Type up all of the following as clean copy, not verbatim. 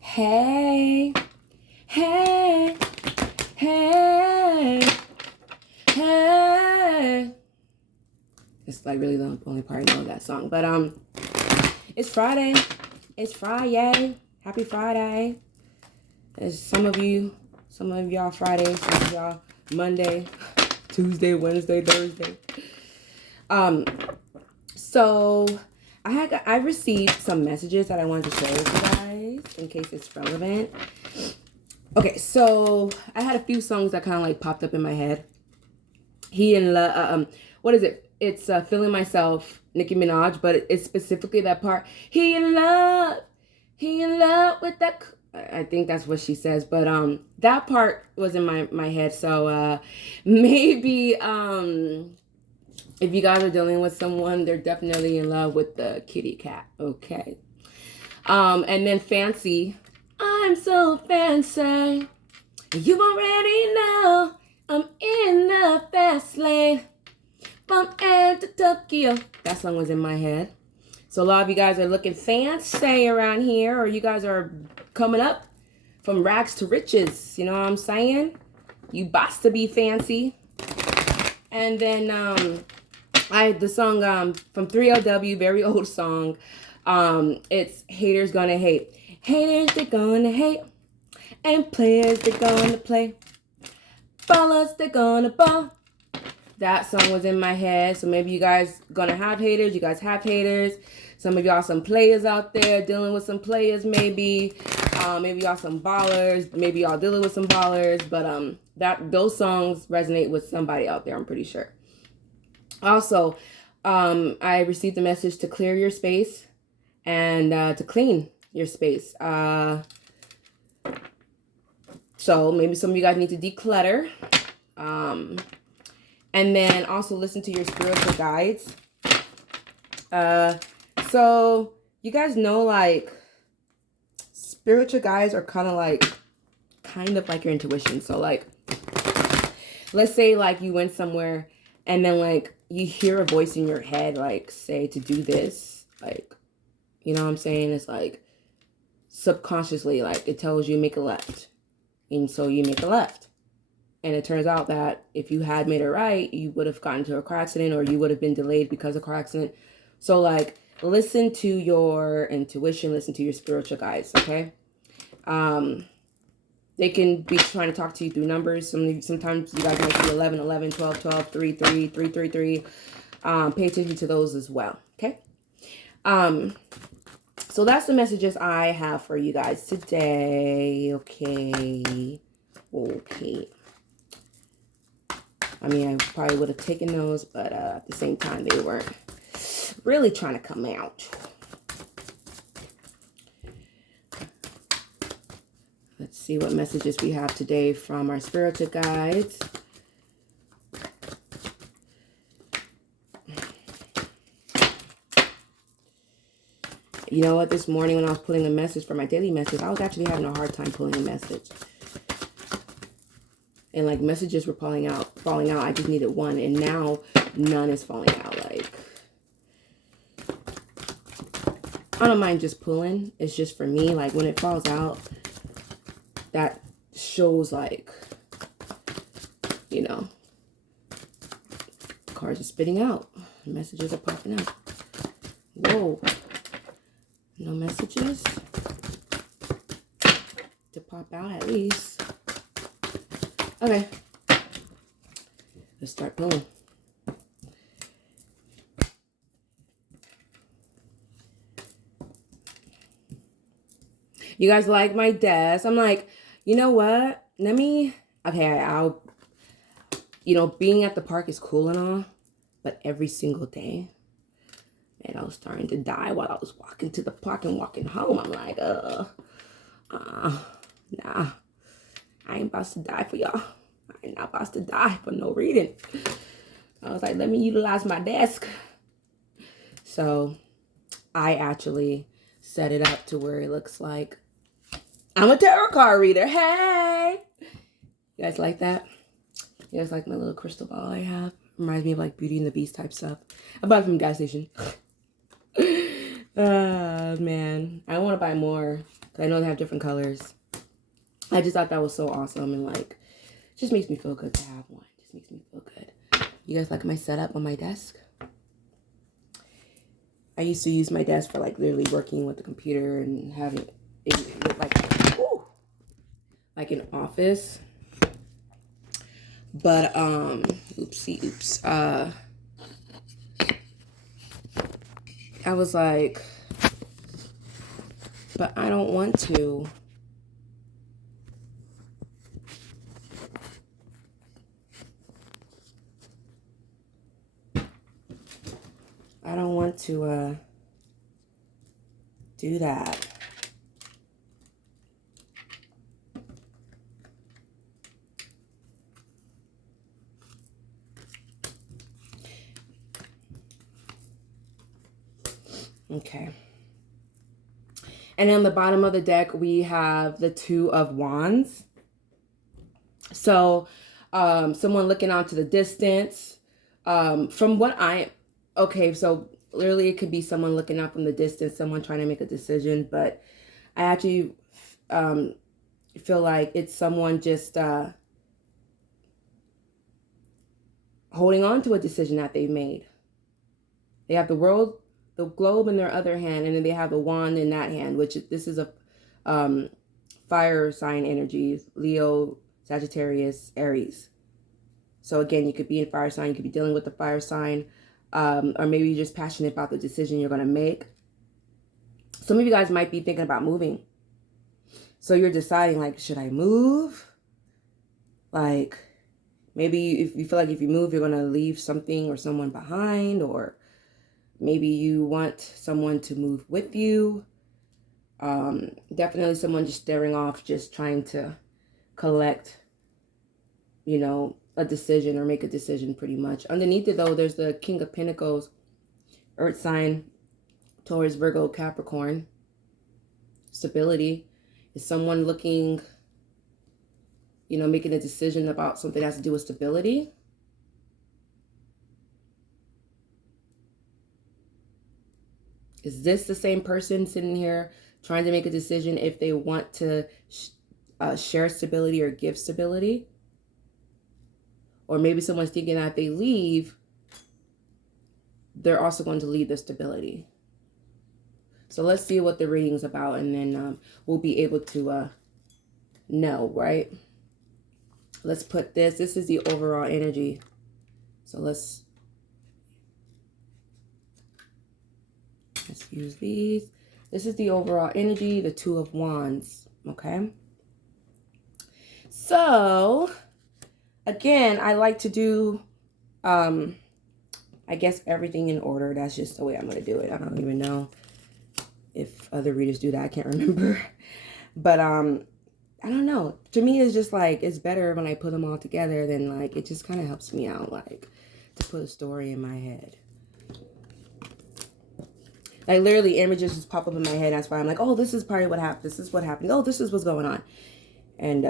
Hey, hey, hey, hey. It's like really the only part I know of that song. But it's Friday. It's Friday. Happy Friday. As some of y'all Friday, some of y'all Monday, Tuesday, Wednesday, Thursday. So I received some messages that I wanted to share with you guys in case it's relevant. Okay, so I had a few songs that kind of like popped up in my head. He in love. What is it? It's Feeling Myself, Nicki Minaj, but it's specifically that part. He in love with that. I think that's what she says, but that part was in my head. So maybe if you guys are dealing with someone, they're definitely in love with the kitty cat. Okay. And then Fancy. I'm so fancy. You already know I'm in the fast lane. From air to Tokyo. That song was in my head. So a lot of you guys are looking fancy around here, or you guys are coming up from rags to riches. You know what I'm saying? You boss to be fancy. And then the song from 3LW, very old song. It's Haters Gonna Hate. Haters, they're gonna hate. And players, they're gonna play. Ballers, they're gonna ball. That song was in my head. So maybe you guys gonna have haters. You guys have haters. Some of y'all some players out there dealing with some players maybe. Maybe y'all some ballers. Maybe y'all dealing with some ballers. But those songs resonate with somebody out there, I'm pretty sure. Also, I received a message to clear your space and to clean your space. So maybe some of you guys need to declutter. And then also listen to your spiritual guides. So you guys know, like, spiritual guides are kind of like your intuition. So like, let's say like you went somewhere and then like you hear a voice in your head like say to do this, like, you know what I'm saying? It's like subconsciously, like it tells you make a left, and so you make a left. And it turns out that if you had made a right, you would have gotten into a car accident, or you would have been delayed because of car accident. So like, listen to your intuition, listen to your spiritual guides, okay? They can be trying to talk to you through numbers. Sometimes you guys might see 11, 11, 12, 12, 3, 3, 3, 3, 3. Pay attention to those as well, okay? So that's the messages I have for you guys today, okay? Okay. I mean, I probably would have taken those, but at the same time, they weren't really trying to come out. Let's see what messages we have today from our spiritual guides. You know what? This morning when I was pulling a message for my daily message, I was actually having a hard time pulling a message. And like messages were falling out. I just needed one, and now none is falling out. Like, I don't mind just pulling. It's just for me, like when it falls out, that shows like, you know, cards are spitting out. Messages are popping out. Whoa. No messages to pop out at least. Okay. Let's start pulling. You guys like my desk? I'm like, you know what? I'll, being at the park is cool and all, but every single day, man, I was starting to die while I was walking to the park and walking home. I'm like, nah. I ain't about to die for y'all. I ain't not about to die for no reading. I was like, let me utilize my desk. So I actually set it up to where it looks like I'm a tarot card reader. Hey! You guys like that? You guys like my little crystal ball I have? Reminds me of like Beauty and the Beast type stuff. I bought it from the gas station. Oh, man. I want to buy more 'Cause I know they have different colors. I just thought that was so awesome, and like, just makes me feel good to have one. Just makes me feel good. You guys like my setup on my desk? I used to use my desk for like literally working with the computer and having it look like, ooh, like an office. But oops. I was like, but I don't want to. I don't want to do that. Okay. And on the bottom of the deck, we have the Two of Wands. So, someone looking out to the distance. From what okay, so literally it could be someone looking out from the distance, someone trying to make a decision, but I actually feel like it's someone just holding on to a decision that they've made. They have the world, the globe in their other hand, and then they have the wand in that hand, which this is a fire sign energy, Leo, Sagittarius, Aries. So again, you could be in fire sign, you could be dealing with the fire sign, or maybe you're just passionate about the decision you're going to make. Some of you guys might be thinking about moving. So you're deciding, like, should I move? Like, maybe if you feel like if you move, you're going to leave something or someone behind, or maybe you want someone to move with you. Definitely someone just staring off, just trying to collect, you know, a decision or make a decision pretty much. Underneath it, though, there's the King of Pentacles, Earth sign, Taurus, Virgo, Capricorn. Stability. Is someone looking, you know, making a decision about something that has to do with stability? Is this the same person sitting here trying to make a decision if they want to share stability or give stability? Or maybe someone's thinking that if they leave, they're also going to leave the stability. So let's see what the reading's about, and then we'll be able to know, right? Let's put this. This is the overall energy. So let's use these. This is the overall energy, the Two of Wands, okay? So, again, I like to do, I guess, everything in order. That's just the way I'm going to do it. I don't even know if other readers do that. I can't remember. But, I don't know. To me, it's just like, it's better when I put them all together than, like, it just kind of helps me out, like, to put a story in my head. Like, literally, images just pop up in my head. That's why I'm like, oh, this is probably what happened. This is what happened. Oh, this is what's going on. And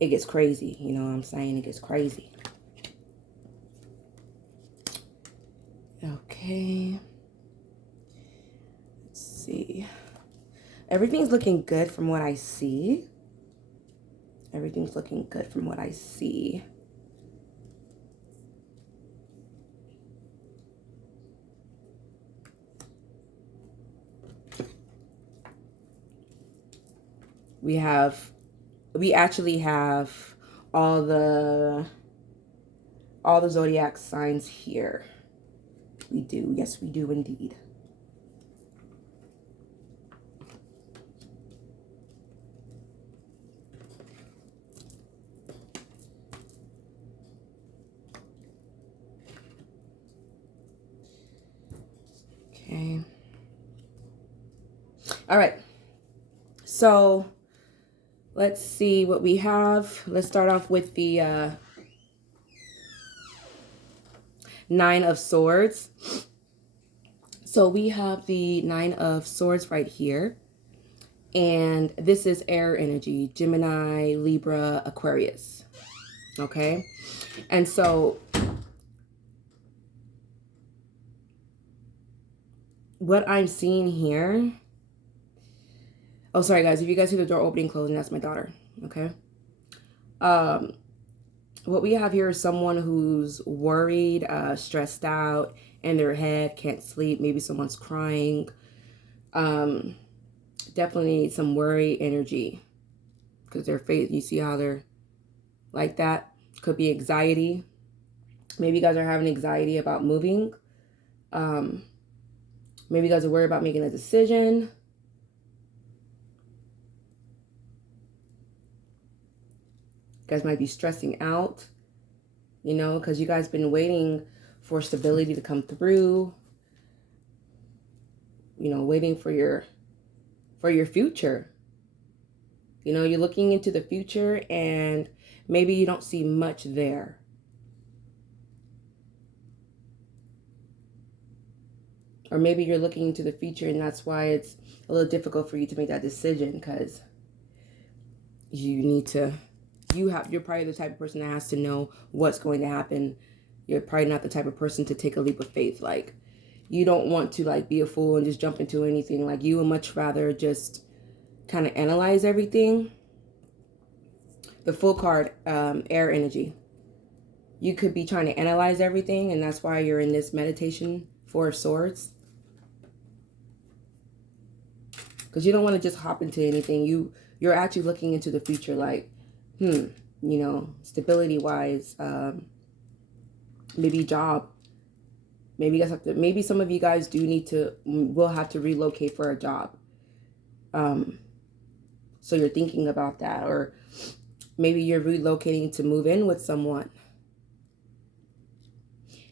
it gets crazy. You know what I'm saying? It gets crazy. Okay. Let's see. Everything's looking good from what I see. Everything's looking good from what I see. We actually have all the zodiac signs here. We do. Yes, we do indeed. Okay. All right. So let's see what we have. Let's start off with the Nine of Swords. So we have the Nine of Swords right here. And this is air energy, Gemini, Libra, Aquarius. Okay. And so what I'm seeing here Oh, sorry, guys. If you guys see the door opening, closing, that's my daughter. Okay. What we have here is someone who's worried, stressed out, in their head, can't sleep. Maybe someone's crying. Definitely some worry energy because their face, you see how they're like that. Could be anxiety. Maybe you guys are having anxiety about moving. Maybe you guys are worried about making a decision. You guys might be stressing out, you know, because you guys been waiting for stability to come through. You know, waiting for your future. You know, you're looking into the future and maybe you don't see much there. Or maybe you're looking into the future and that's why it's a little difficult for you to make that decision, because you need to, you're probably the type of person that has to know what's going to happen. You're probably not the type of person to take a leap of faith. Like, you don't want to like be a fool and just jump into anything. Like, you would much rather just kind of analyze everything. The Full card, air energy. You could be trying to analyze everything, and that's why you're in this meditation, Four of Swords. Because you don't want to just hop into anything. You're actually looking into the future, like, you know, stability-wise, maybe job. Maybe you guys have to, maybe some of you guys will have to relocate for a job. So you're thinking about that, or maybe you're relocating to move in with someone.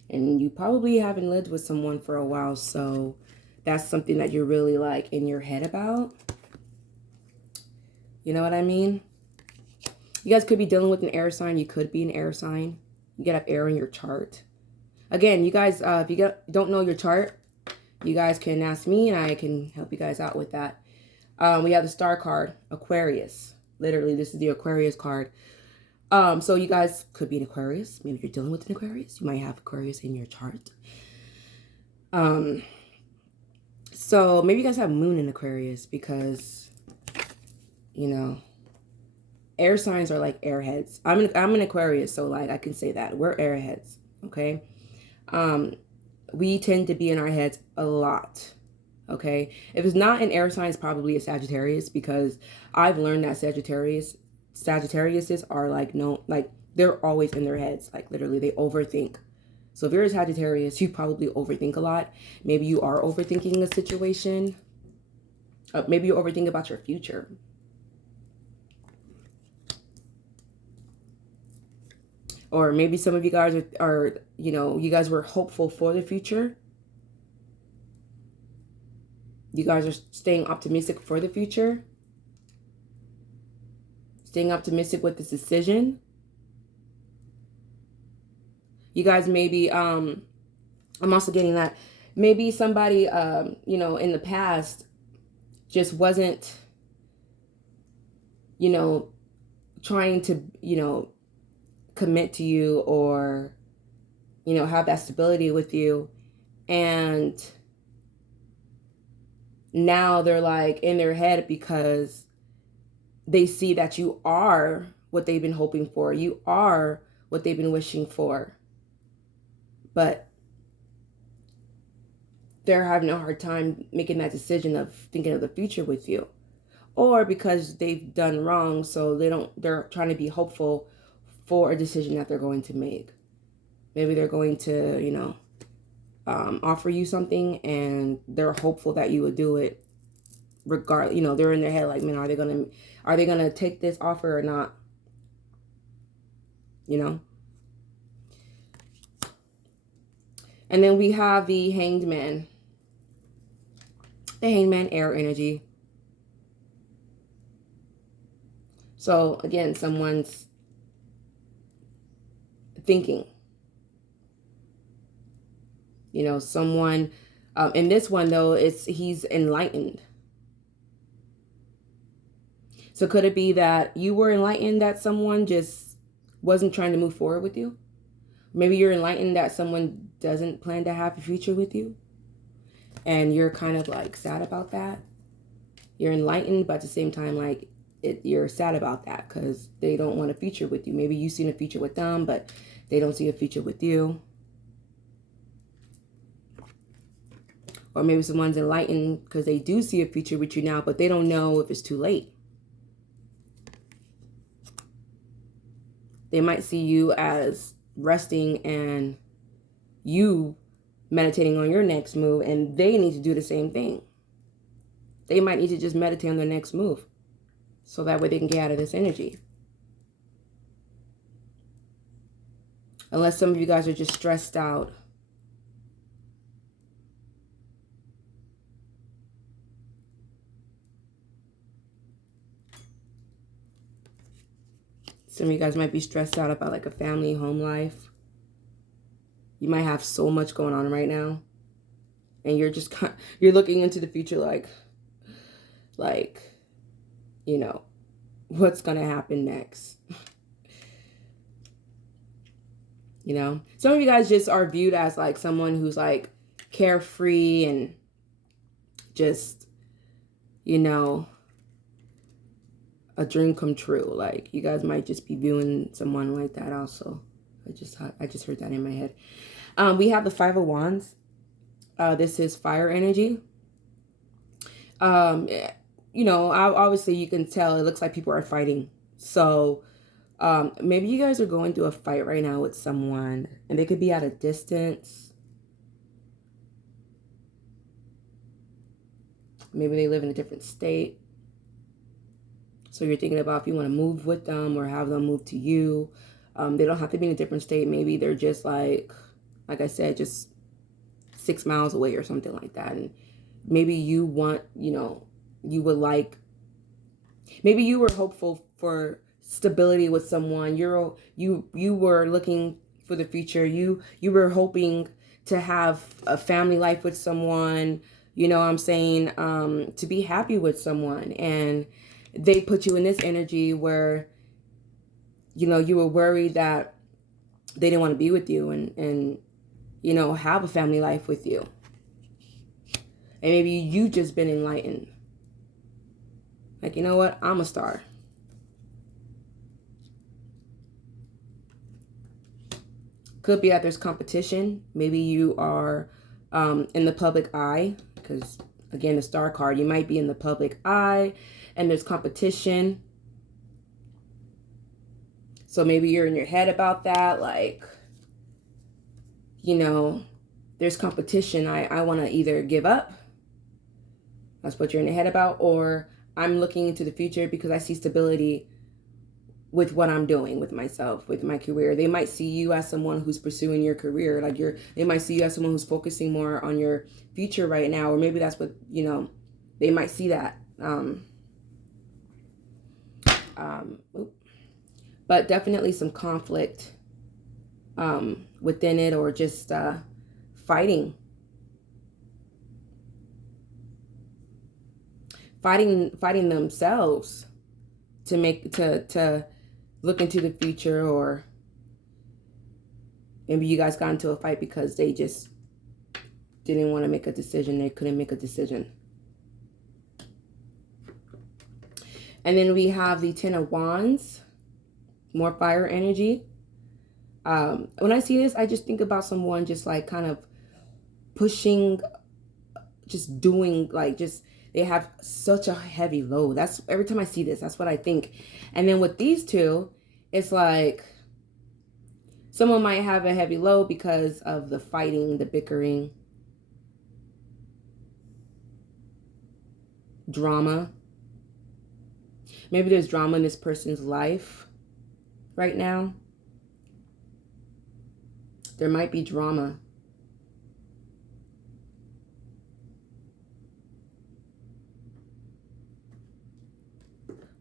And you probably haven't lived with someone for a while, so that's something that you're really like in your head about. You know what I mean? You guys could be dealing with an air sign. You could be an air sign. You get up air in your chart. Again, you guys, if you don't know your chart, you guys can ask me and I can help you guys out with that. We have the Star card, Aquarius. Literally, this is the Aquarius card. So you guys could be an Aquarius. Maybe you're dealing with an Aquarius. You might have Aquarius in your chart. So maybe you guys have Moon in Aquarius because, you know, air signs are like airheads. I'm an Aquarius, so like I can say that. We're airheads, okay? We tend to be in our heads a lot, okay? If it's not an air sign, it's probably a Sagittarius, because I've learned that Sagittariuses are like, no, like they're always in their heads. Like literally they overthink. So if you're a Sagittarius, you probably overthink a lot. Maybe you are overthinking a situation. Maybe you overthink about your future. Or maybe some of you guys are, you know, you guys were hopeful for the future. You guys are staying optimistic for the future. Staying optimistic with this decision. You guys maybe, I'm also getting that maybe somebody, you know, in the past just wasn't, you know, trying to, you know, commit to you or, you know, have that stability with you. And now they're like in their head because they see that you are what they've been hoping for. You are what they've been wishing for. But they're having a hard time making that decision of thinking of the future with you. Or because they've done wrong, so they're trying to be hopeful for a decision that they're going to make. Maybe they're going to, you know, offer you something and they're hopeful that you would do it regardless. You know, they're in their head like, man, are they gonna take this offer or not? You know? And then we have the Hanged Man. The Hanged Man, air energy. So again, someone's thinking. You know, someone, in this one though, he's enlightened. So could it be that you were enlightened that someone just wasn't trying to move forward with you? Maybe you're enlightened that someone doesn't plan to have a future with you. And you're kind of like sad about that. You're enlightened, but at the same time, like, you're sad about that because they don't want a future with you. Maybe you've seen a future with them, but they don't see a future with you. Or maybe someone's enlightened because they do see a future with you now, but they don't know if it's too late. They might see you as resting and you meditating on your next move, and they need to do the same thing. They might need to just meditate on their next move so that way they can get out of this energy. Unless some of you guys are just stressed out. Some of you guys might be stressed out about like a family, home life. You might have so much going on right now. And you're just, you're looking into the future like, you know, what's going to happen next? You know, some of you guys just are viewed as like someone who's like carefree and just, you know, a dream come true. Like, you guys might just be viewing someone like that also. I just heard that in my head. We have the Five of Wands. This is fire energy. You know, obviously you can tell it looks like people are fighting. So maybe you guys are going through a fight right now with someone, and they could be at a distance. Maybe they live in a different state. So you're thinking about if you want to move with them or have them move to you. They don't have to be in a different state. Maybe they're just like I said, just 6 miles away or something like that. And maybe you want, you know, you would like, maybe you were hopeful for stability with someone. You were looking for the future. You were hoping to have a family life with someone, you know what I'm saying, to be happy with someone. And they put you in this energy where, you know, you were worried that they didn't want to be with you and you know, have a family life with you. And maybe you just been enlightened. Like, you know what? I'm a star. Could be that there's competition. Maybe you are in the public eye. Because, again, the star card, you might be in the public eye. And there's competition. So maybe you're in your head about that. Like, you know, there's competition. I want to either give up. That's what you're in your head about. Or I'm looking into the future because I see stability with what I'm doing with myself, with my career. They might see you as someone who's pursuing your career. Like they might see you as someone who's focusing more on your future right now. Or maybe that's what, you know, they might see that. But definitely some conflict within it, or just fighting themselves to look into the future. Or maybe you guys got into a fight because they just didn't want to make a decision. They couldn't make a decision. And then we have the Ten of Wands, more fire energy. When I see this, I just think about someone just like kind of pushing, just doing, like just, they have such a heavy load. That's, every time I see this, that's what I think. And then with these two, it's like someone might have a heavy load because of the fighting, the bickering, drama. Maybe there's drama in this person's life right now. There might be drama.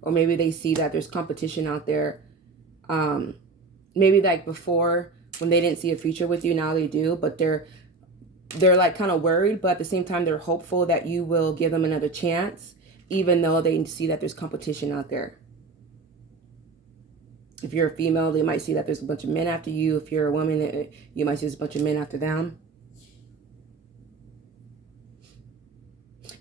Or maybe they see that there's competition out there. Maybe like before, when they didn't see a future with you, now they do. But they're like kind of worried, but at the same time, they're hopeful that you will give them another chance, even though they see that there's competition out there. If you're a female, they might see that there's a bunch of men after you. If you're a woman, you might see there's a bunch of men after them.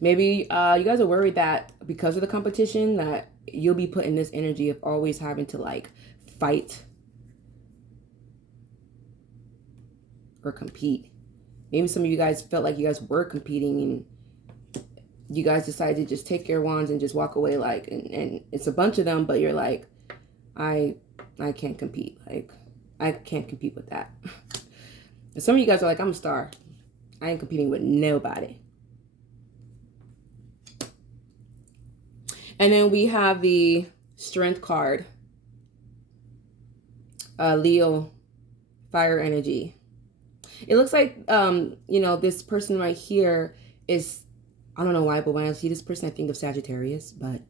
Maybe you guys are worried that because of the competition that you'll be put in this energy of always having to like fight or compete. Maybe some of you guys felt like you guys were competing and you guys decided to just take your wands and just walk away, like, and it's a bunch of them, but you're like, I can't compete. Like, I can't compete with that. And some of you guys are like, I'm a star. I ain't competing with nobody. And then we have the Strength card. Leo, fire energy. It looks like, you know, this person right here is, I don't know why, but when I see this person, I think of Sagittarius, but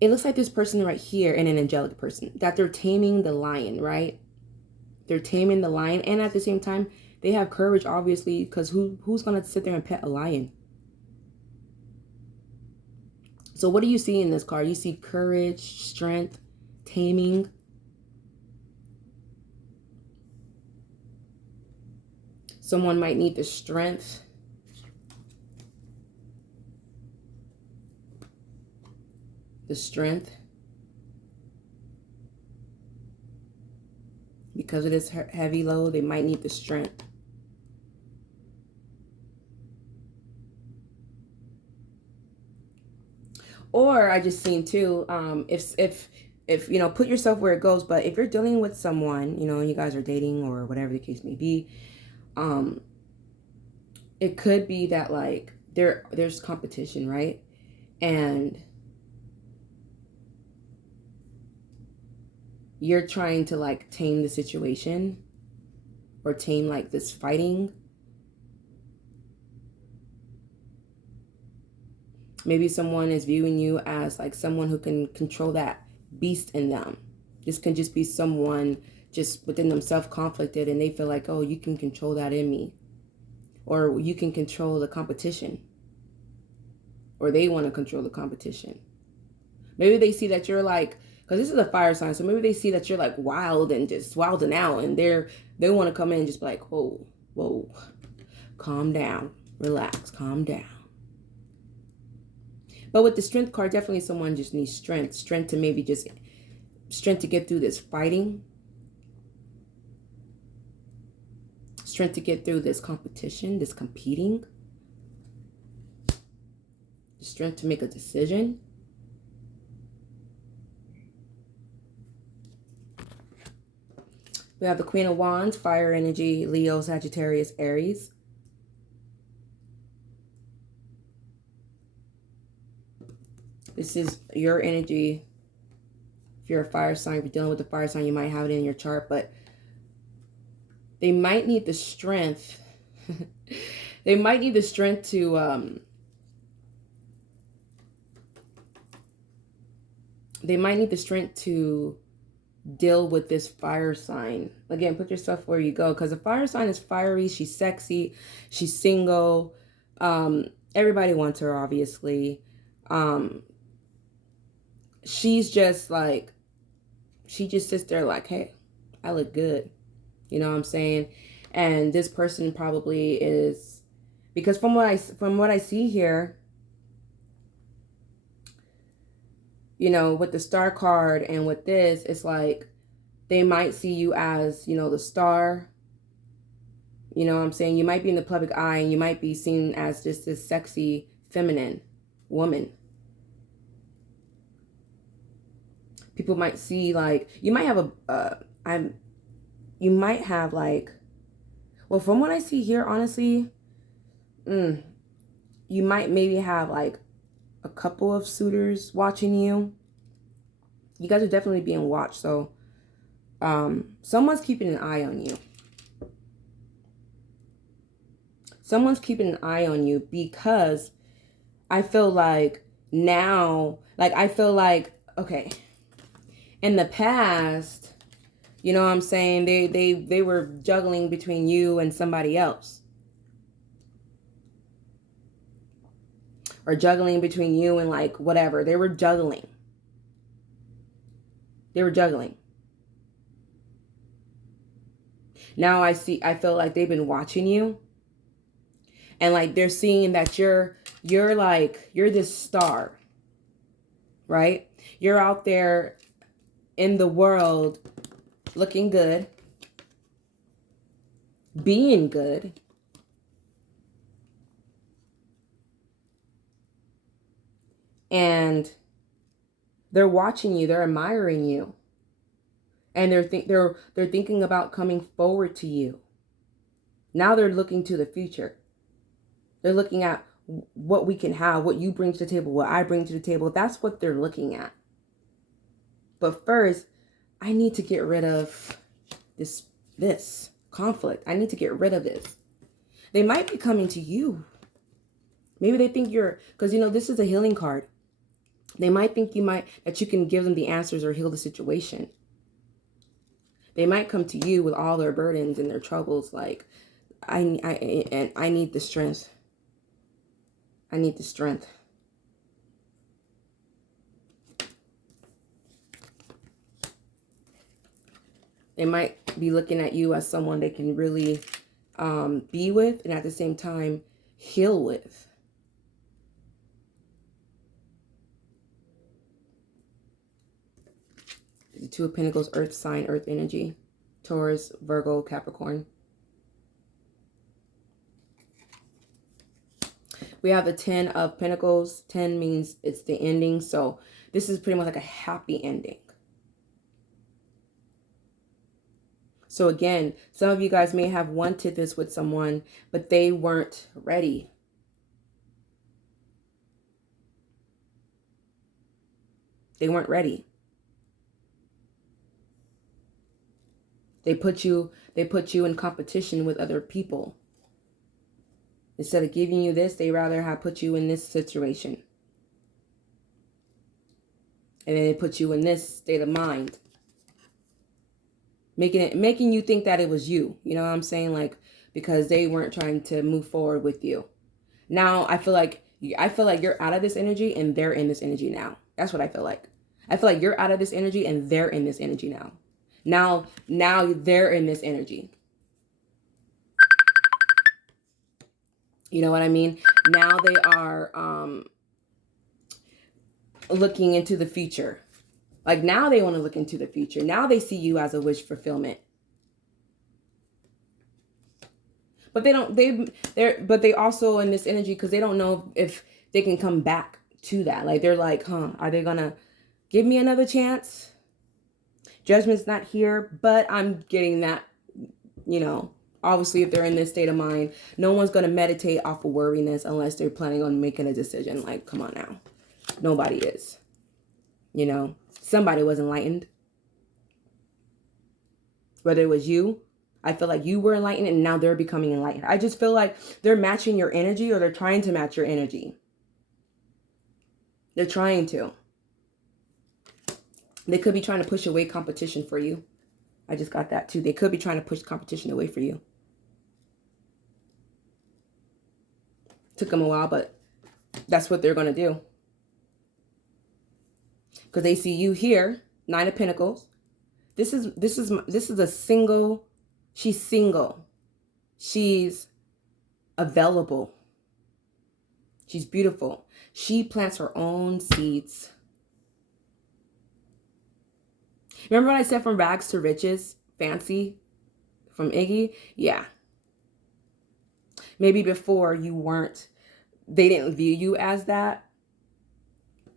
it looks like this person right here, and an angelic person, that they're taming the lion, right? They're taming the lion, and at the same time, they have courage, obviously, because who's going to sit there and pet a lion? So what do you see in this card? You see courage, strength, taming. Someone might need the strength. The strength. Because of this heavy load, they might need the strength. Or I just seen too, if you know, put yourself where it goes, but if you're dealing with someone, you know, you guys are dating or whatever the case may be, it could be that like there's competition, right? And you're trying to like tame the situation or tame like this fighting. Maybe someone is viewing you as like someone who can control that beast in them. This can just be someone just within themselves conflicted, and they feel like, oh, you can control that in me. Or you can control the competition. Or they want to control the competition. Maybe they see that you're like, because this is a fire sign, so maybe they see that you're like wild and just wilding out, and they want to come in and just be like, whoa, whoa, calm down, relax, calm down. But with the strength card, definitely someone just needs strength. Strength to maybe just, strength to get through this fighting. Strength to get through this competition, this competing. Strength to make a decision. We have the Queen of Wands, fire energy, Leo, Sagittarius, Aries. This is your energy. If you're a fire sign, if you're dealing with a fire sign, you might have it in your chart, but they might need the strength. They might need the strength to, they might need the strength to deal with this fire sign. Again, put yourself where you go, because a fire sign is fiery. She's sexy. She's single. Everybody wants her, obviously. She's just like, she just sits there like, hey, I look good. You know what I'm saying? And this person probably is, because from what I see here, you know, with the star card and with this, it's like they might see you as, you know, the star. You know what I'm saying? You might be in the public eye and you might be seen as just this sexy, feminine woman. People might see like, you might have you might have like, well, from what I see here, honestly, you might maybe have like a couple of suitors watching you. You guys are definitely being watched, so someone's keeping an eye on you. Someone's keeping an eye on you, because I feel like now, like I feel like, okay, in the past, you know what I'm saying, they were juggling between you and somebody else. Or juggling between you and like whatever. They were juggling. They were juggling. Now I feel like they've been watching you. And like they're seeing that you're this star, right? You're out there in the world looking good, being good. And they're watching you, they're admiring you. And they're thinking about coming forward to you. Now they're looking to the future. They're looking at what we can have, what you bring to the table, what I bring to the table. That's what they're looking at. But first, I need to get rid of this conflict. I need to get rid of this. They might be coming to you. Maybe they think because this is a healing card. They might think that you can give them the answers or heal the situation. They might come to you with all their burdens and their troubles. Like, I need the strength. I need the strength. They might be looking at you as someone they can really be with and at the same time heal with. The Two of Pentacles, earth sign, earth energy. Taurus, Virgo, Capricorn. We have the 10 of Pentacles. 10 means it's the ending. So this is pretty much like a happy ending. So again, some of you guys may have wanted this with someone, but they weren't ready. They weren't ready. They put you in competition with other people. Instead of giving you this, they rather have put you in this situation. And then they put you in this state of mind. Making you think that it was you. You know what I'm saying? Like, because they weren't trying to move forward with you. Now I feel like you're out of this energy and they're in this energy now. That's what I feel like. I feel like you're out of this energy and they're in this energy now. Now they're in this energy. You know what I mean? Now they are looking into the future. Like now they want to look into the future. Now they see you as a wish fulfillment. But they also in this energy because they don't know if they can come back to that. Like they're like, are they gonna give me another chance? Judgment's not here, but I'm getting that, obviously if they're in this state of mind, no one's going to meditate off of worriness unless they're planning on making a decision. Like, come on now. Nobody is. Somebody was enlightened. Whether it was you, I feel like you were enlightened and now they're becoming enlightened. I just feel like they're matching your energy or they're trying to match your energy. They're trying to. They could be trying to push away competition for you. I just got that too. They could be trying to push competition away for you. Took them a while, but that's what they're going to do. Because they see you here, 9 of Pentacles. This is a single. She's single. She's available. She's beautiful. She plants her own seeds. Remember what I said from rags to riches? Fancy from Iggy? Yeah. Maybe before they didn't view you as that.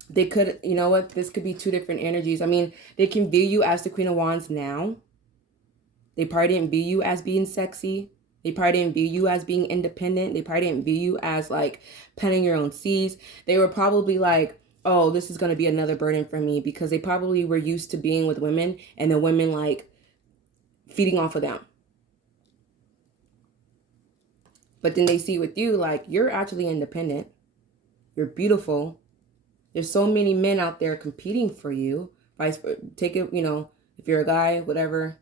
They could, you know what? This could be two different energies. I mean, they can view you as the Queen of Wands now. They probably didn't view you as being sexy. They probably didn't view you as being independent. They probably didn't view you as like planting your own seeds. They were probably like, oh, this is going to be another burden for me, because they probably were used to being with women and the women like feeding off of them. But then they see with you, like, you're actually independent. You're beautiful. There's so many men out there competing for you. Take it, if you're a guy, whatever.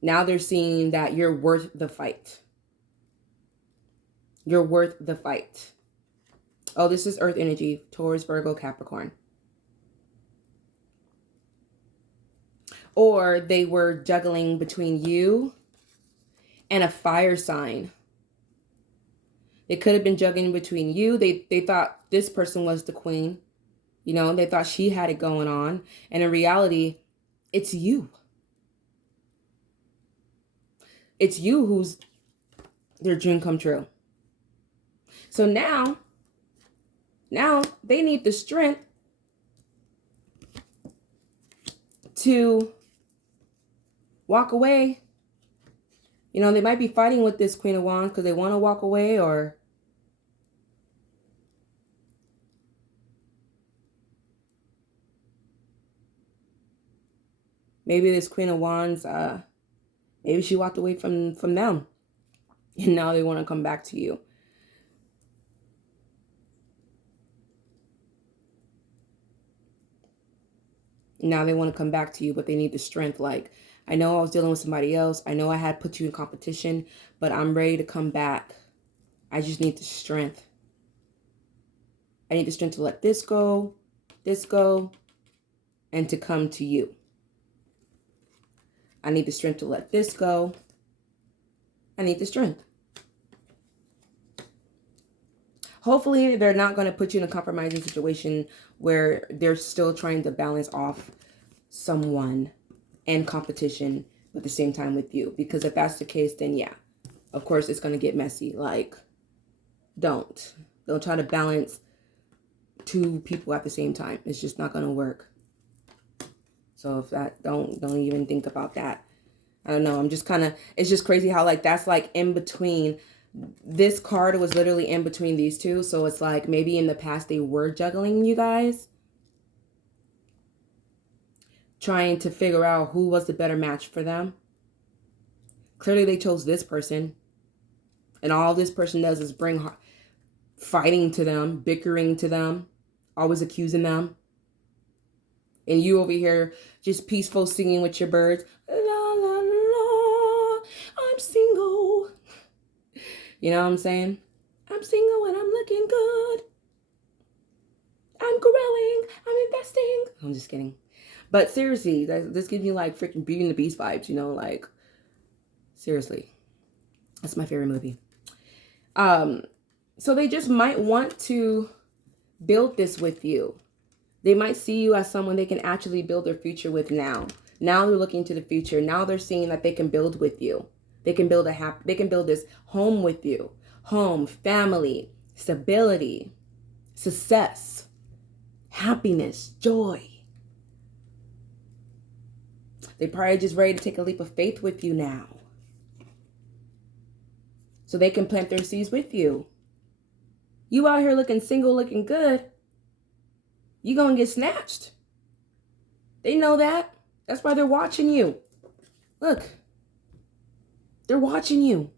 Now they're seeing that you're worth the fight. You're worth the fight. Oh, this is earth energy. Taurus, Virgo, Capricorn. Or they were juggling between you and a fire sign. They could have been juggling between you. They thought this person was the queen. You know, they thought she had it going on. And in reality, it's you. It's you who's their dream come true. So now they need the strength to walk away. You know, they might be fighting with this Queen of Wands because they want to walk away, or maybe this Queen of Wands, maybe she walked away from them and now they want to come back to you. Now they want to come back to you, but they need the strength. Like, I know I was dealing with somebody else. I know I had put you in competition, but I'm ready to come back. I just need the strength. I need the strength to let this go, and to come to you. I need the strength to let this go. I need the strength. Hopefully, they're not going to put you in a compromising situation where they're still trying to balance off someone and competition at the same time with you. Because if that's the case, then yeah, of course, it's going to get messy. Like, don't try to balance two people at the same time. It's just not going to work. So if that, don't even think about that. I don't know. I'm just kind of, it's just crazy how like that's like in between. This card was literally in between these two. So it's like maybe in the past they were juggling, you guys, trying to figure out who was the better match for them. Clearly they chose this person. And all this person does is bring fighting to them, bickering to them, always accusing them. And you over here just peaceful singing with your birds. La, la, la, I'm single. You know what I'm saying? I'm single and I'm looking good. I'm growing. I'm investing. I'm just kidding. But seriously, this gives me like freaking Beauty and the Beast vibes, you know, like seriously. That's my favorite movie. So they just might want to build this with you. They might see you as someone they can actually build their future with now. Now they're looking to the future. Now they're seeing that they can build with you. They can build they can build this home with you. Home, family, stability, success, happiness, joy. They're probably just ready to take a leap of faith with you now. So they can plant their seeds with you. You out here looking single, looking good. You're going to get snatched. They know that. That's why they're watching you. Look. They're watching you.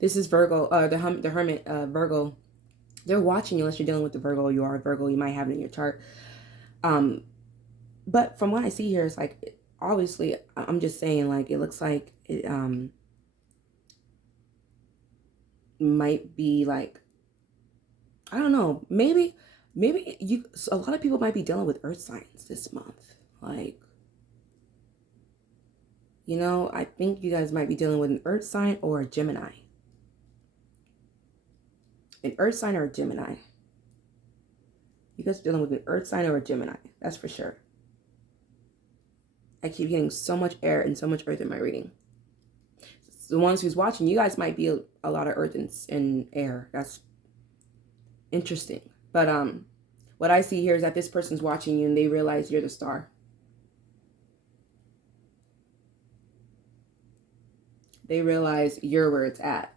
This is Virgo, the Hermit, Virgo. They're watching you unless you're dealing with the Virgo. You are a Virgo. You might have it in your chart. But from what I see here, it's like, obviously, I'm just saying, like, it looks like it might be like, I don't know, maybe a lot of people might be dealing with earth signs this month. Like, you know, I think you guys might be dealing with an earth sign or a Gemini. An earth sign or a Gemini. You guys are dealing with an earth sign or a Gemini. That's for sure. I keep getting so much air and so much earth in my reading. The ones who's watching, you guys might be a lot of earth and air. That's interesting. But what I see here is that this person's watching you and they realize you're the star. They realize you're where it's at.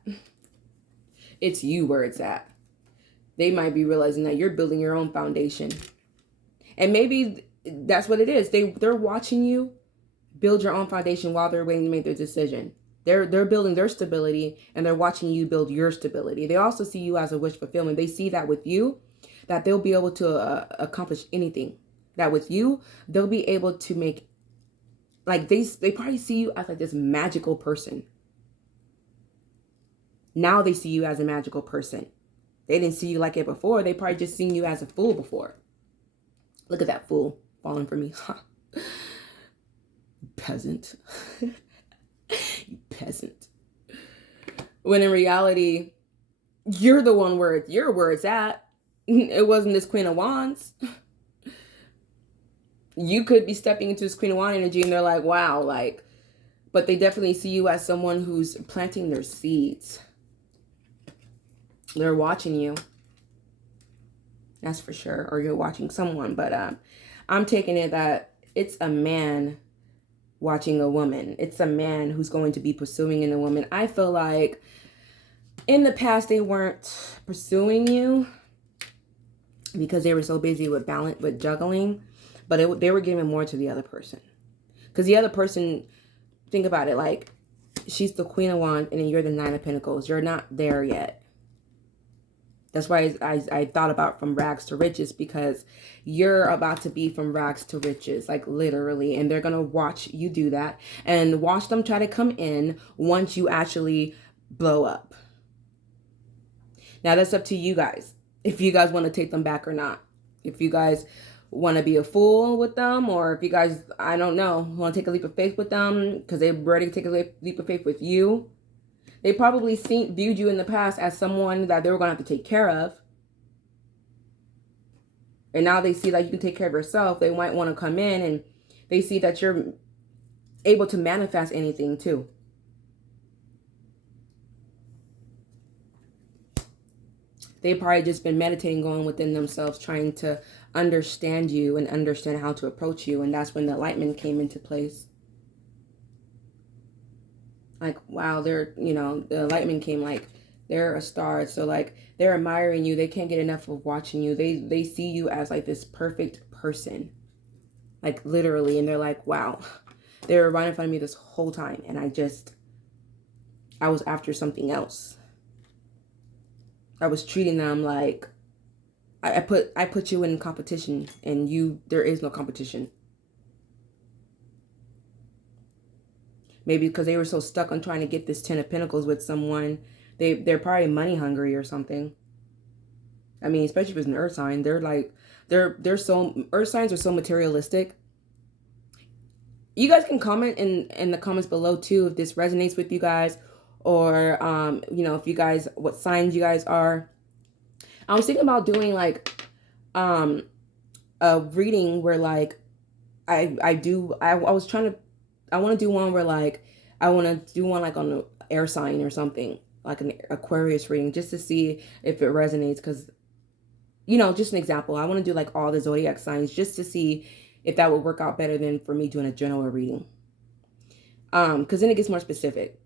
It's you where it's at. They might be realizing that you're building your own foundation. And maybe that's what it is. They're watching you build your own foundation while they're waiting to make their decision. They're building their stability and they're watching you build your stability. They also see you as a wish fulfillment. They see that with you, that they'll be able to accomplish anything. That with you, they'll be able to make, like they probably see you as like this magical person. Now they see you as a magical person. They didn't see you like it before. They probably just seen you as a fool before. Look at that fool falling for me. Peasant. You peasant. When in reality, You're the one where it's at. It wasn't this Queen of Wands. You could be stepping into this Queen of Wands energy and they're like, wow, like, but they definitely see you as someone who's planting their seeds. They're watching you. That's for sure. Or you're watching someone. But I'm taking it that it's a man watching a woman. It's a man who's going to be pursuing in a woman. I feel like in the past they weren't pursuing you because they were so busy with juggling. But they were giving more to the other person. Because the other person, think about it, like, she's the Queen of Wands and then you're the Nine of Pentacles. You're not there yet. That's why I thought about from rags to riches, because you're about to be from rags to riches, like literally. And they're going to watch you do that and watch them try to come in once you actually blow up. Now, that's up to you guys. If you guys want to take them back or not. If you guys want to be a fool with them, or if you guys, I don't know, want to take a leap of faith with them because they're ready to take a leap of faith with you. They probably viewed you in the past as someone that they were going to have to take care of. And now they see that you can take care of yourself. They might want to come in and they see that you're able to manifest anything too. They've probably just been meditating, going within themselves, trying to understand you and understand how to approach you. And that's when the enlightenment came into place. Like, wow, they're, you know, the enlightenment came, like, they're a star. So, like, they're admiring you. They can't get enough of watching you. They see you as, like, this perfect person. Like, literally. And they're like, wow, they were right in front of me this whole time. And I was after something else. I was treating them like, I put you in competition. And there is no competition. Maybe because they were so stuck on trying to get this Ten of Pentacles with someone. They're probably money hungry or something. I mean, especially if it's an earth sign. They're like, they're so, earth signs are so materialistic. You guys can comment in the comments below too if this resonates with you guys. Or, you know, if you guys, what signs you guys are. I was thinking about doing like a reading where like, I want to do one where like, I want to do one like on an air sign or something, like an Aquarius reading, just to see if it resonates. Because, you know, just an example, I want to do like all the zodiac signs just to see if that would work out better than for me doing a general reading. Because then it gets more specific.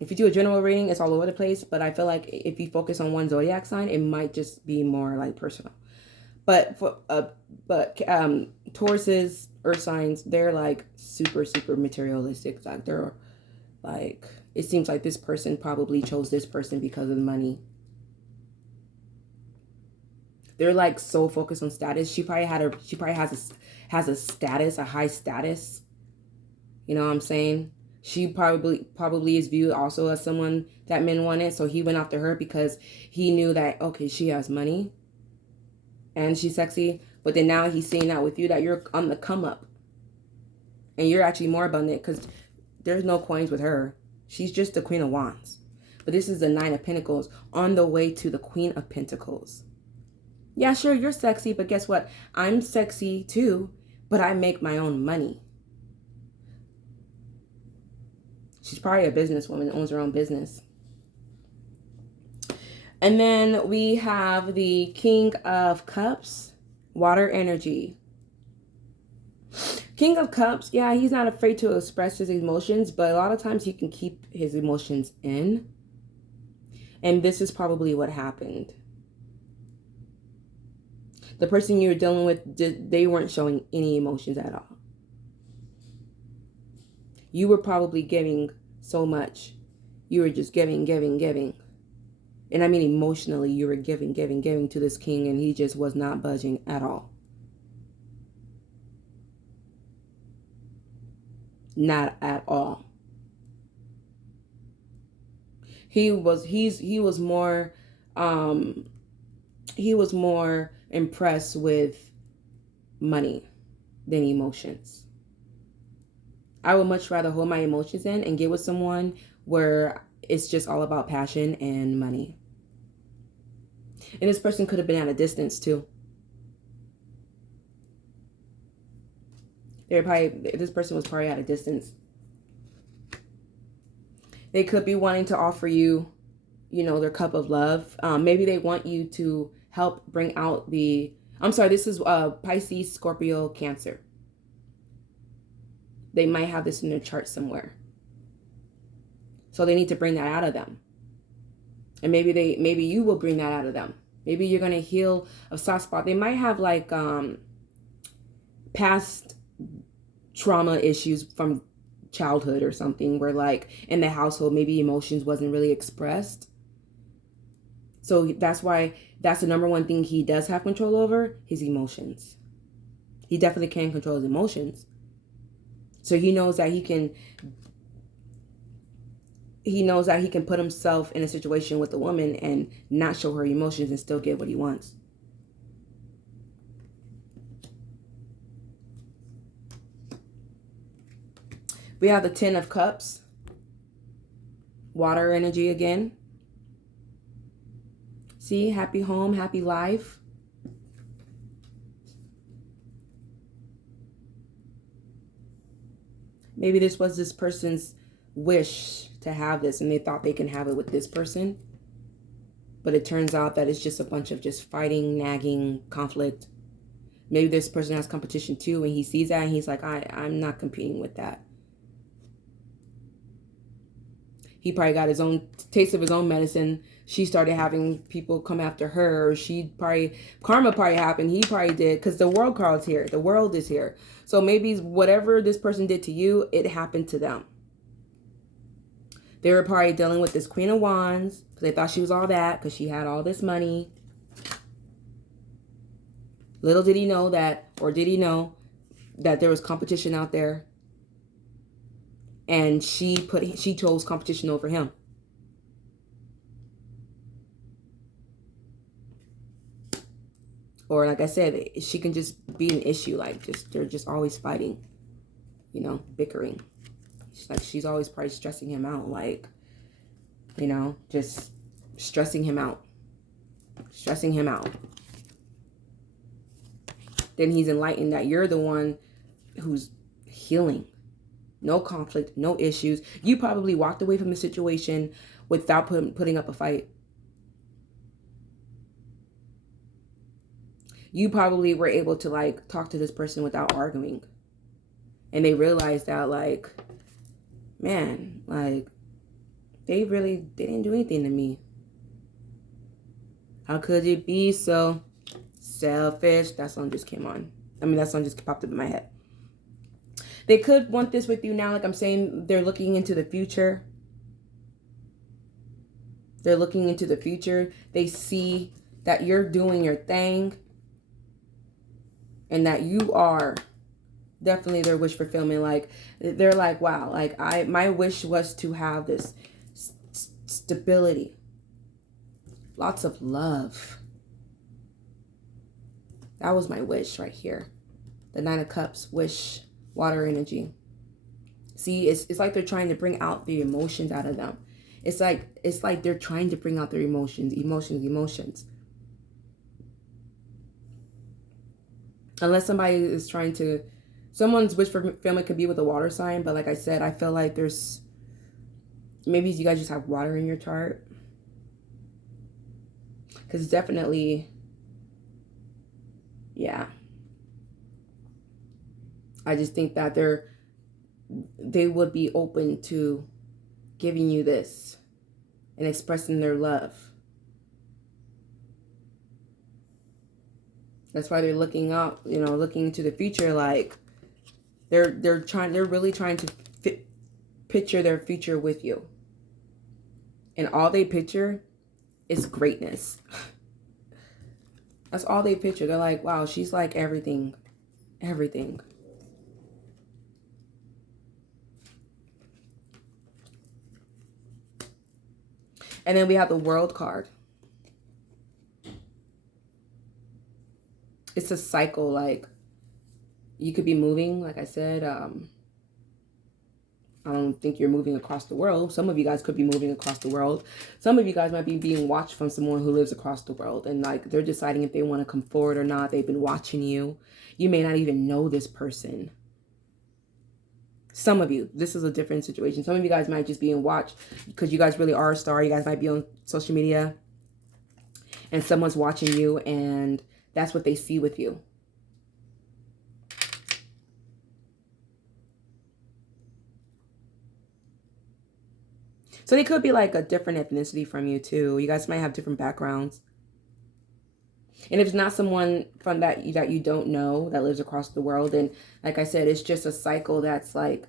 If you do a general reading, it's all over the place. But I feel like if you focus on one zodiac sign, it might just be more like personal. But for Tauruses, earth signs, they're like super, super materialistic. Like they're like, it seems like this person probably chose this person because of the money. They're like so focused on status. She probably has a status, a high status. You know what I'm saying? She probably is viewed also as someone that men wanted. So he went after her because he knew that, okay, she has money and she's sexy. But then now he's seeing that with you, that you're on the come up. And you're actually more abundant because there's no coins with her. She's just the Queen of Wands. But this is the Nine of Pentacles on the way to the Queen of Pentacles. Yeah, sure, you're sexy, but guess what? I'm sexy too, but I make my own money. She's probably a businesswoman, owns her own business. And then we have the King of Cups, water energy. King of Cups, yeah, he's not afraid to express his emotions, but a lot of times he can keep his emotions in. And this is probably what happened. The person you're dealing with, they weren't showing any emotions at all. You were probably giving so much. You were just giving. And I mean emotionally, you were giving to this king, and he just was not budging at all. Not at all. He was more impressed with money than emotions. I would much rather hold my emotions in and get with someone where it's just all about passion and money. And this person could have been at a distance too. This person was probably at a distance. They could be wanting to offer you, you know, their cup of love. Maybe they want you to help bring out the, I'm sorry, this is Pisces, Scorpio, Cancer. They might have this in their chart somewhere. So they need to bring that out of them. And maybe you will bring that out of them. Maybe you're going to heal a soft spot. They might have like past trauma issues from childhood or something, where like in the household maybe emotions wasn't really expressed. So that's why that's the number one thing he does have control over, his emotions. He definitely can control his emotions. So he knows that he can put himself in a situation with a woman and not show her emotions and still get what he wants. We have the 10 of Cups. Water energy again. See, happy home, happy life. Maybe this was this person's wish to have this and they thought they can have it with this person. But it turns out that it's just a bunch of just fighting, nagging, conflict. Maybe this person has competition too and he sees that and he's like, I'm not competing with that. He probably got his own taste of his own medicine. She started having people come after her. Or karma probably happened. He probably did, because the world card's here. The world is here. So maybe whatever this person did to you, it happened to them. They were probably dealing with this Queen of Wands because they thought she was all that because she had all this money. Little did he know that, or did he know that there was competition out there? And she chose competition over him. Or like I said, she can just be an issue. Like they're just always fighting, you know, bickering. She's always probably stressing him out. Like, you know, just stressing him out. Stressing him out. Then he's enlightened that you're the one who's healing. No conflict, no issues. You probably walked away from the situation without putting up a fight. You probably were able to like talk to this person without arguing. And they realized that like, man, like they didn't do anything to me. How could it be so selfish? That song just came on. I mean, that song just popped up in my head. They could want this with you now. Like I'm saying, they're looking into the future. They're looking into the future. They see that you're doing your thing. And that you are definitely their wish fulfillment. Like, they're like, wow, like my wish was to have this stability. Lots of love. That was my wish right here. The 9 of Cups, wish. Water energy. See, it's like they're trying to bring out the emotions out of them. It's like they're trying to bring out their emotions. Unless somebody is trying to, someone's wish for family could be with a water sign, but like I said, I feel like there's, maybe you guys just have water in your chart. Because definitely, yeah. I just think that they would be open to giving you this and expressing their love. That's why they're looking up, you know, looking into the future. Like they're really trying to picture their future with you. And all they picture is greatness. That's all they picture. They're like, wow, she's like everything. Everything. And then we have the World card. It's a cycle, like you could be moving, like I said, I don't think you're moving across the world. Some of you guys could be moving across the world. Some of you guys might be being watched from someone who lives across the world. And like they're deciding if they want to come forward or not. They've been watching you. You may not even know this person. Some of you, this is a different situation. Some of you guys might just be in watch because you guys really are a star. You guys might be on social media and someone's watching you and that's what they see with you. So they could be like a different ethnicity from you too. You guys might have different backgrounds. And if it's not someone from that you don't know that lives across the world, then like I said, it's just a cycle that's like,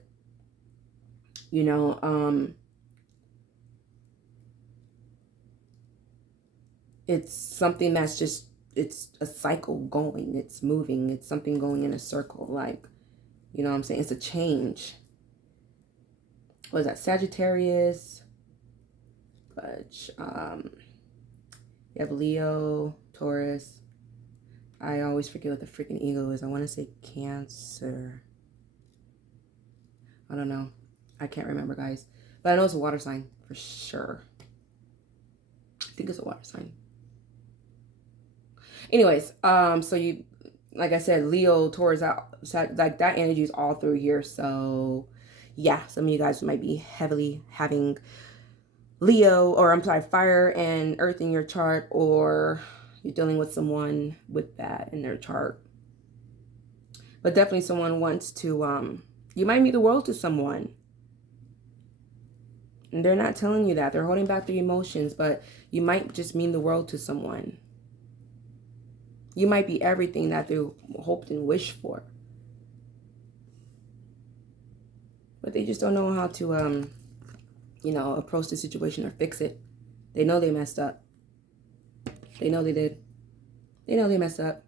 you know, it's something that's just, it's a cycle going, it's moving, it's something going in a circle, like, you know what I'm saying? It's a change. What is that? Sagittarius. But you have Leo, Taurus. I always forget what the freaking ego is. I want to say Cancer. I don't know. I can't remember, guys. But I know it's a water sign for sure. I think it's a water sign. Anyways, so you, like I said, Leo, Taurus, like that energy is all through here. So yeah, some of you guys might be heavily having Leo, or I'm sorry, fire and earth in your chart, or you're dealing with someone with that in their chart. But definitely someone wants to, you might mean the world to someone. And they're not telling you that. They're holding back their emotions, but you might just mean the world to someone. You might be everything that they hoped and wished for. But they just don't know how to, you know, approach the situation or fix it. They know they messed up. They know they did. They know they messed up.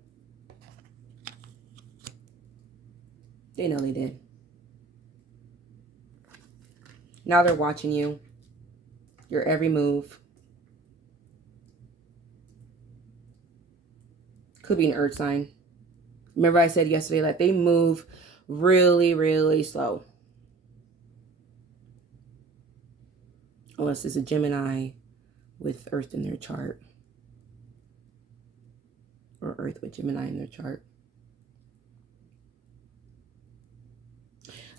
They know they did. Now they're watching you. Your every move. Could be an earth sign. Remember I said yesterday that they move really, really slow. Unless it's a Gemini with earth in their chart. Or earth with Gemini in their chart.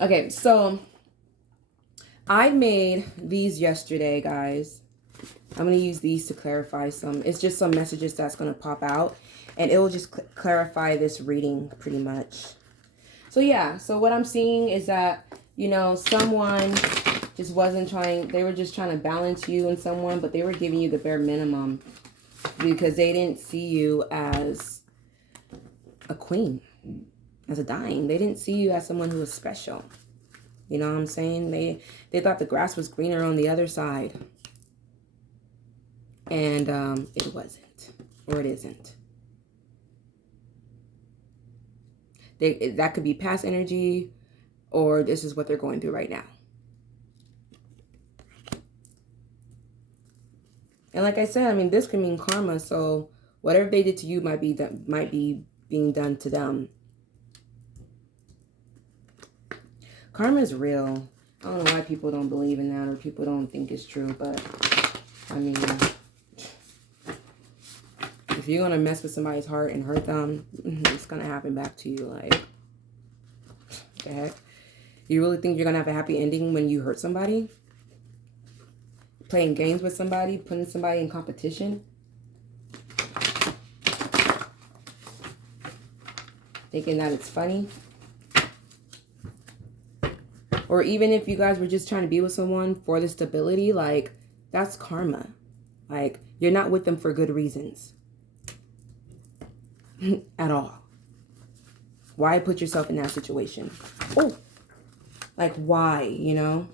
Okay, so I made these yesterday, guys. I'm going to use these to clarify some. It's just some messages that's going to pop out. And it will just clarify this reading pretty much. So yeah, so what I'm seeing is that, you know, someone just wasn't trying, they were just trying to balance you and someone, but they were giving you the bare minimum because they didn't see you as a queen, as a dime. They didn't see you as someone who was special. You know what I'm saying? They thought the grass was greener on the other side. And it wasn't, or it isn't. That could be past energy, or this is what they're going through right now. And like I said, I mean, this could mean karma. So whatever they did to you might be being done to them. Karma is real. I don't know why people don't believe in that or people don't think it's true. But, I mean, if you're going to mess with somebody's heart and hurt them, it's going to happen back to you. Like, what the heck? You really think you're going to have a happy ending when you hurt somebody? Playing games with somebody, putting somebody in competition. Thinking that it's funny. Or even if you guys were just trying to be with someone for the stability, like, that's karma. Like, you're not with them for good reasons. At all. Why put yourself in that situation? Oh, like, why, you know?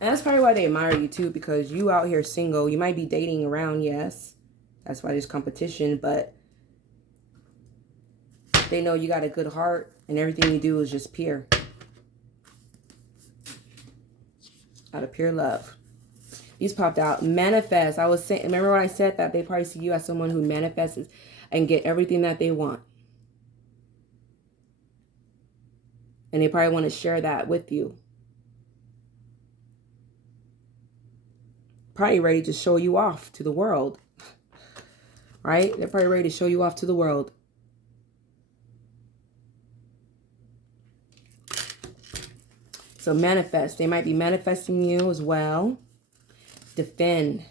And that's probably why they admire you too, because you out here single. You might be dating around, yes. That's why there's competition, but they know you got a good heart and everything you do is just pure. Out of pure love. These popped out. Manifest. I was saying, remember when I said that they probably see you as someone who manifests and get everything that they want. And they probably want to share that with you. Probably ready to show you off to the world. Right? They're probably ready to show you off to the world. So manifest. They might be manifesting you as well. Defend.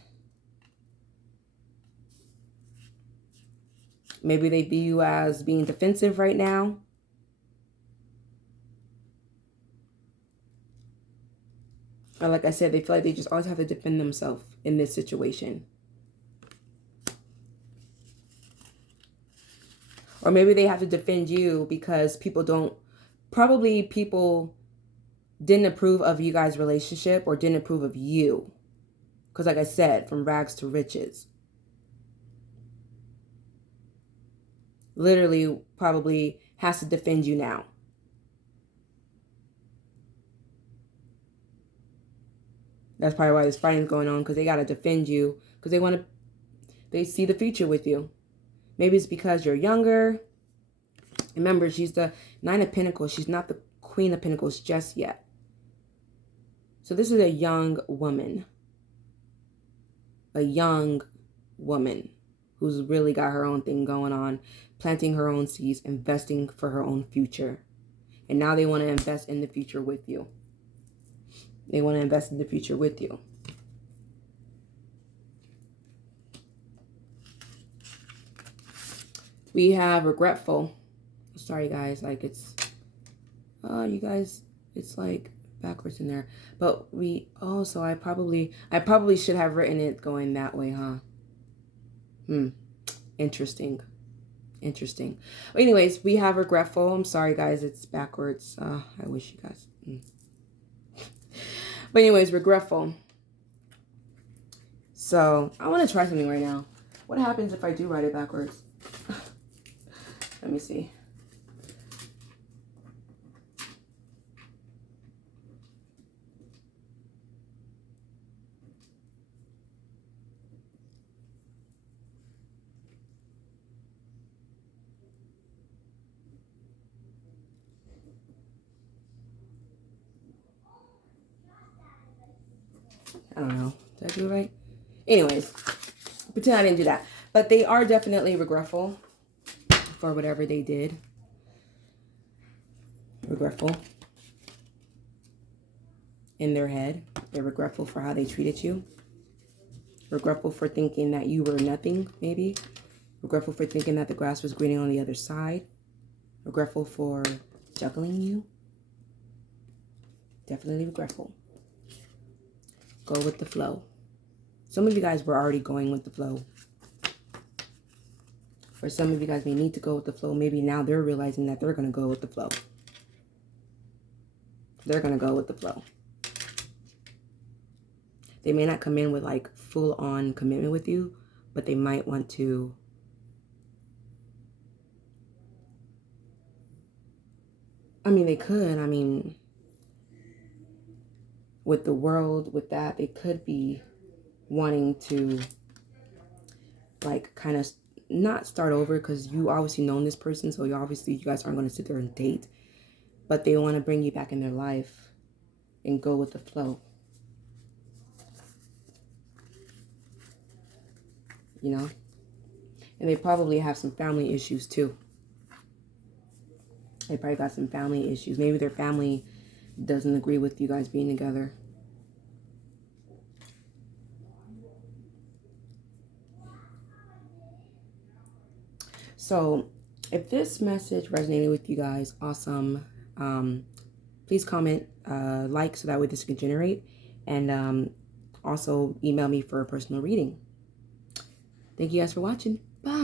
Maybe they view you as being defensive right now. Or like I said, they feel like they just always have to defend themselves in this situation. Or maybe they have to defend you because people didn't approve of you guys' relationship or didn't approve of you. Because like I said, from rags to riches. Literally probably has to defend you now. That's probably why this fighting is going on, because they got to defend you because they see the future with you. Maybe it's because you're younger. Remember, she's the Nine of Pentacles. She's not the Queen of Pentacles just yet. So this is a young woman. A young woman who's really got her own thing going on, planting her own seeds, investing for her own future. And now they want to invest in the future with you. They want to invest in the future with you. We have regretful. Sorry, guys. Like it's... you guys, it's like backwards in there. But so I probably should have written it going that way, huh? Interesting. But anyways, we have regretful. I'm sorry, guys. It's backwards. I wish you guys... But anyways, regretful. So I want to try something right now. What happens if I do write it backwards? Let me see. I don't know. Did I do it right? Anyways, pretend I didn't do that. But they are definitely regretful for whatever they did. Regretful. In their head. They're regretful for how they treated you. Regretful for thinking that you were nothing, maybe. Regretful for thinking that the grass was greener on the other side. Regretful for juggling you. Definitely regretful. Go with the flow. Some of you guys were already going with the flow. Or some of you guys may need to go with the flow. Maybe now they're realizing that they're going to go with the flow. They're going to go with the flow. They may not come in with like full-on commitment with you, but they might want to they could. With the world, with that, they could be wanting to like kind of not start over, because you obviously known this person, so you guys aren't going to sit there and date, but they want to bring you back in their life and go with the flow. You know? And they probably have some family issues too. They probably got some family issues. Maybe their family doesn't agree with you guys being together. So if this message resonated with you guys, awesome. Please comment, like, so that way this can generate. And also email me for a personal reading. Thank you guys for watching. Bye.